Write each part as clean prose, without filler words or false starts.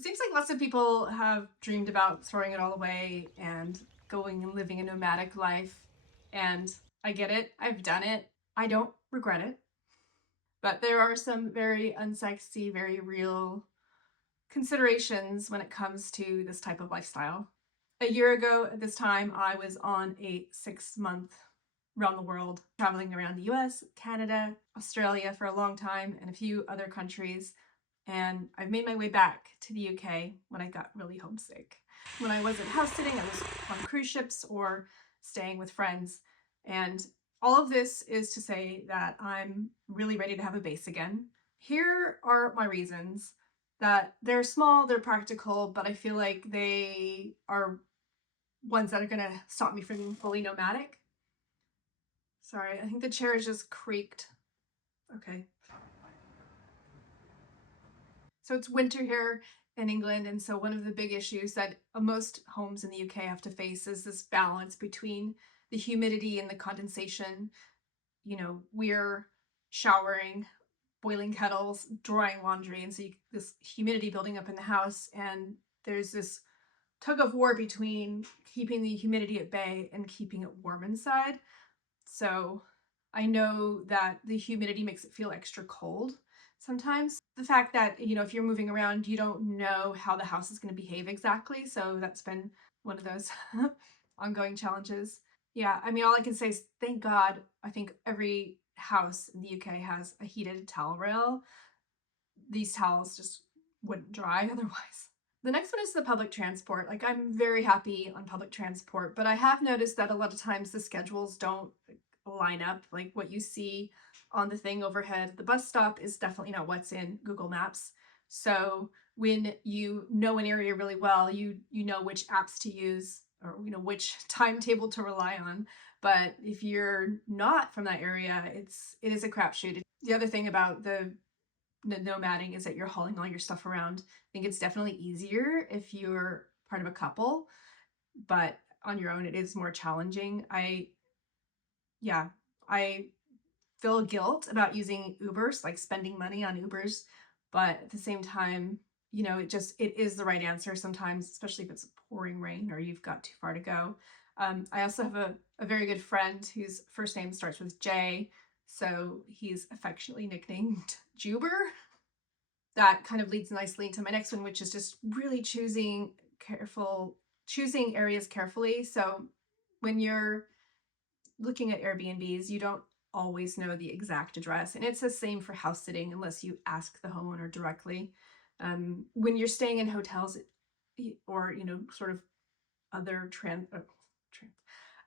It seems like lots of people have dreamed about throwing it all away and going and living a nomadic life. And I get it. I've done it. I don't regret it. But there are some very unsexy, very real considerations when it comes to this type of lifestyle. A year ago at this time, I was on a 6-month around the world, traveling around the US, Canada, Australia for a long time, and a few other countries. And I've made my way back to the UK when I got really homesick. When I wasn't house sitting, I was on cruise ships or staying with friends. And all of this is to say that I'm really ready to have a base again. Here are my reasons that they're small, they're practical, but I feel like they are ones that are going to stop me from being fully nomadic. Sorry, I think the chair just creaked. Okay. So it's winter here in England, and so one of the big issues that most homes in the UK have to face is this balance between the humidity and the condensation. You know, we're showering, boiling kettles, drying laundry, and so this humidity building up in the house, and there's this tug of war between keeping the humidity at bay and keeping it warm inside. So I know that the humidity makes it feel extra cold sometimes. The fact that, you know, if you're moving around, you don't know how the house is going to behave exactly. So that's been one of those ongoing challenges. Yeah, I mean, all I can say is thank God, I think every house in the UK has a heated towel rail. These towels just wouldn't dry otherwise. The next one is the public transport. Like, I'm very happy on public transport, but I have noticed that a lot of times the schedules don't line up. Like what you see on the thing overhead, the bus stop is definitely not what's in Google Maps. So when you know an area really well, you know which apps to use or you know which timetable to rely on. But if you're not from that area, it is a crapshoot. The other thing about the nomading is that you're hauling all your stuff around. I think it's definitely easier if you're part of a couple, but on your own it is more challenging. I feel guilt about using Ubers, like spending money on Ubers, but at the same time, you know, it is the right answer sometimes, especially if it's pouring rain or you've got too far to go. I also have a very good friend whose first name starts with J, so he's affectionately nicknamed Juber. That kind of leads nicely into my next one, which is just really choosing areas carefully. So when you're looking at Airbnbs, you don't always know the exact address, and it's the same for house sitting unless you ask the homeowner directly. When you're staying in hotels or you know sort of other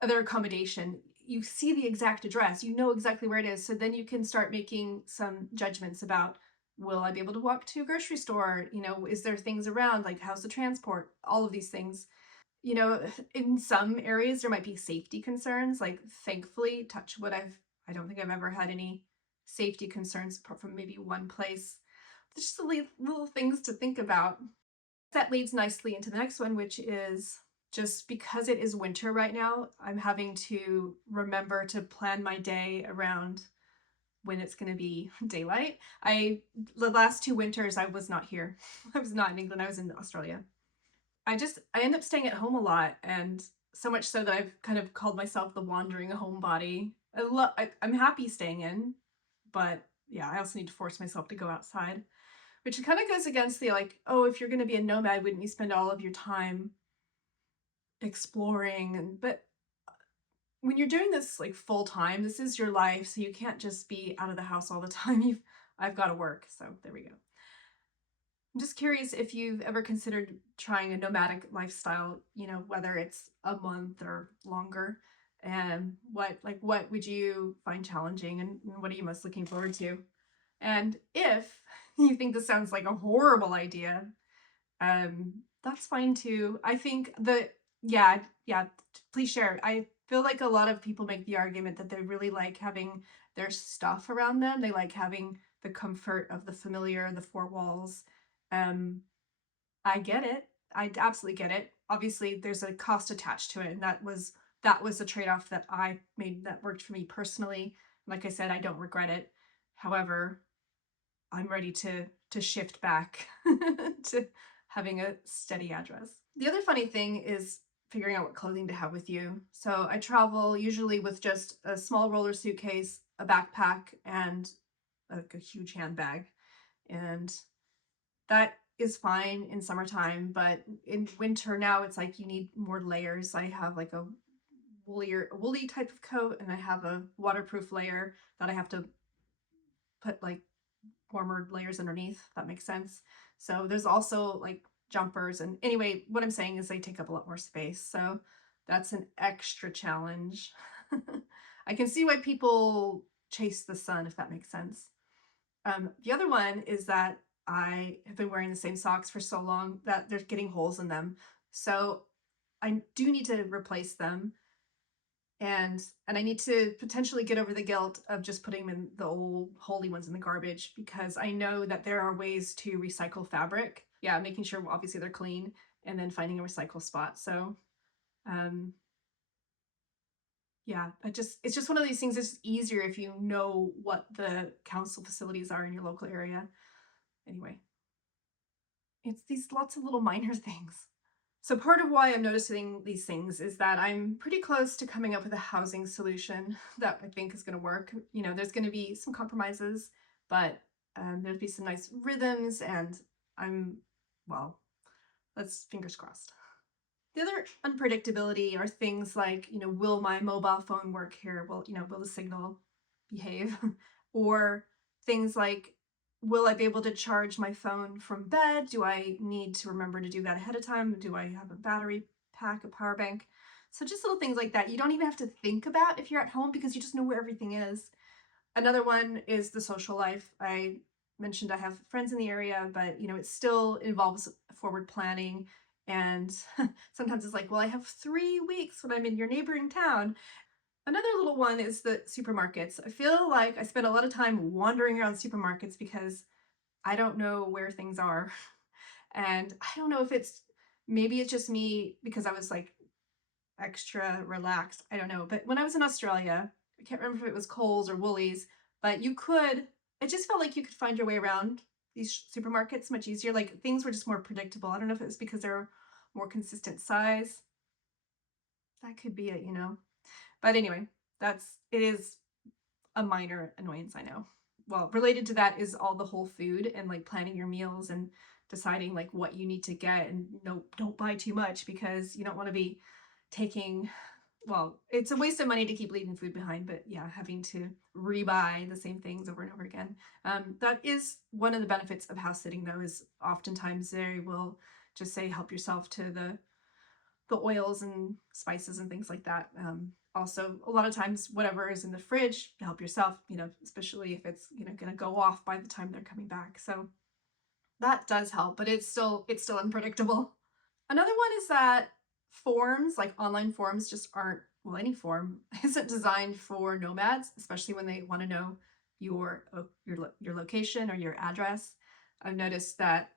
other accommodation, you see the exact address, you know exactly where it is, so then you can start making some judgments about, will I be able to walk to a grocery store? You know, is there things around, like how's the transport? All of these things. You know, in some areas there might be safety concerns. Like, thankfully, touch wood, I don't think I've ever had any safety concerns apart from maybe one place. There's just little things to think about. That leads nicely into the next one, which is just because it is winter right now, I'm having to remember to plan my day around when it's going to be daylight. The last 2 winters I was not here. I was not in England. I was in Australia. I end up staying at home a lot, and so much so that I've kind of called myself the wandering homebody. I'm happy staying in, but yeah, I also need to force myself to go outside, which kind of goes against the like, oh, if you're going to be a nomad, wouldn't you spend all of your time exploring? But when you're doing this like full time, this is your life, so you can't just be out of the house all the time. I've got to work, so there we go. I'm just curious if you've ever considered trying a nomadic lifestyle, you know, whether it's a month or longer, and what would you find challenging, and what are you most looking forward to? And if you think this sounds like a horrible idea, that's fine too. I think yeah, please share. I feel like a lot of people make the argument that they really like having their stuff around them. They like having the comfort of the familiar, the four walls. I get it. I absolutely get it. Obviously, there's a cost attached to it, and that was a trade-off that I made that worked for me personally. Like I said, I don't regret it. However, I'm ready to shift back to having a steady address. The other funny thing is figuring out what clothing to have with you. So I travel usually with just a small roller suitcase, a backpack, and like a huge handbag. And that is fine in summertime, but in winter now it's like you need more layers. I have like a woolly type of coat, and I have a waterproof layer that I have to put like warmer layers underneath, if that makes sense. So there's also like jumpers, and anyway, what I'm saying is they take up a lot more space. So that's an extra challenge. I can see why people chase the sun, if that makes sense. The other one is that I have been wearing the same socks for so long that they're getting holes in them. So I do need to replace them. And I need to potentially get over the guilt of just putting them in the old holey ones in the garbage, because I know that there are ways to recycle fabric. Yeah, making sure obviously they're clean and then finding a recycle spot. So um yeah, it's just one of these things that's easier if you know what the council facilities are in your local area. Anyway, it's these lots of little minor things. So part of why I'm noticing these things is that I'm pretty close to coming up with a housing solution that I think is going to work. You know, there's going to be some compromises, but there'll be some nice rhythms, and I'm, well, let's fingers crossed. The other unpredictability are things like, you know, will my mobile phone work here? Will the signal behave? Or things like, will I be able to charge my phone from bed? Do I need to remember to do that ahead of time? Do I have a battery pack, a power bank? So just little things like that you don't even have to think about if you're at home, because you just know where everything is. Another one is the social life. I mentioned I have friends in the area, but you know, it still involves forward planning. And sometimes it's like, well, I have 3 weeks when I'm in your neighboring town. Another little one is the supermarkets. I feel like I spend a lot of time wandering around supermarkets because I don't know where things are. And I don't know if maybe it's just me because I was like extra relaxed. I don't know. But when I was in Australia, I can't remember if it was Coles or Woolies, but it just felt like you could find your way around these supermarkets much easier. Like things were just more predictable. I don't know if it was because they're more consistent size. That could be it, you know. But anyway, it is a minor annoyance, I know. Well, related to that is all the whole food and like planning your meals and deciding like what you need to get, and no, don't buy too much because you don't want to be taking, well, it's a waste of money to keep leaving food behind, but yeah, having to rebuy the same things over and over again. That is one of the benefits of house sitting, though, is oftentimes they will just say help yourself to the oils and spices and things like that. Also, a lot of times, whatever is in the fridge, help yourself, you know, especially if it's, you know, going to go off by the time they're coming back. So that does help, but it's still unpredictable. Another one is that forms, like online forms, just aren't, well, any form isn't designed for nomads, especially when they want to know your location or your address. I've noticed that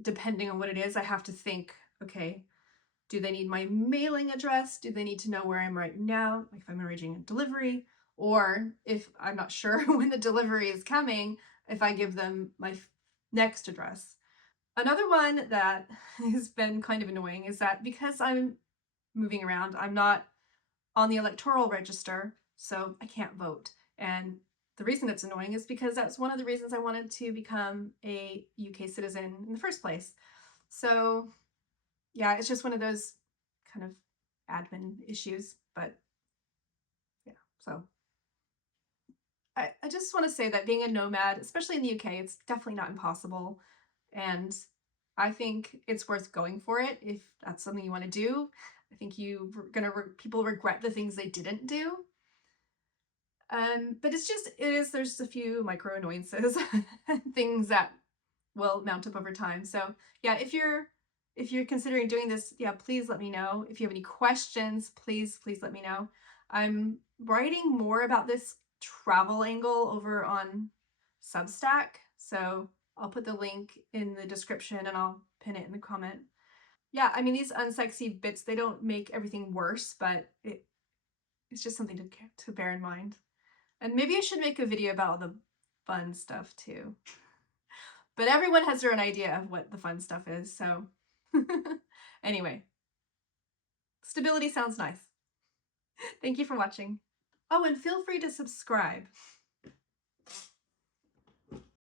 depending on what it is, I have to think, okay, do they need my mailing address? Do they need to know where I'm right now, like if I'm arranging a delivery? Or if I'm not sure when the delivery is coming, if I give them my next address. Another one that has been kind of annoying is that because I'm moving around, I'm not on the electoral register, so I can't vote. And the reason it's annoying is because that's one of the reasons I wanted to become a UK citizen in the first place. So yeah, it's just one of those kind of admin issues, but yeah. So I just want to say that being a nomad, especially in the UK, it's definitely not impossible. And I think it's worth going for it if that's something you want to do. I think people regret the things they didn't do. But there's a few micro annoyances, things that will mount up over time. So yeah, if you're considering doing this, yeah, please let me know. If you have any questions, please let me know. I'm writing more about this travel angle over on Substack, so I'll put the link in the description and I'll pin it in the comment. Yeah, I mean, these unsexy bits, they don't make everything worse, but it's just something to bear in mind. And maybe I should make a video about all the fun stuff too. But everyone has their own idea of what the fun stuff is, so anyway, stability sounds nice. Thank you for watching. Oh, and feel free to subscribe.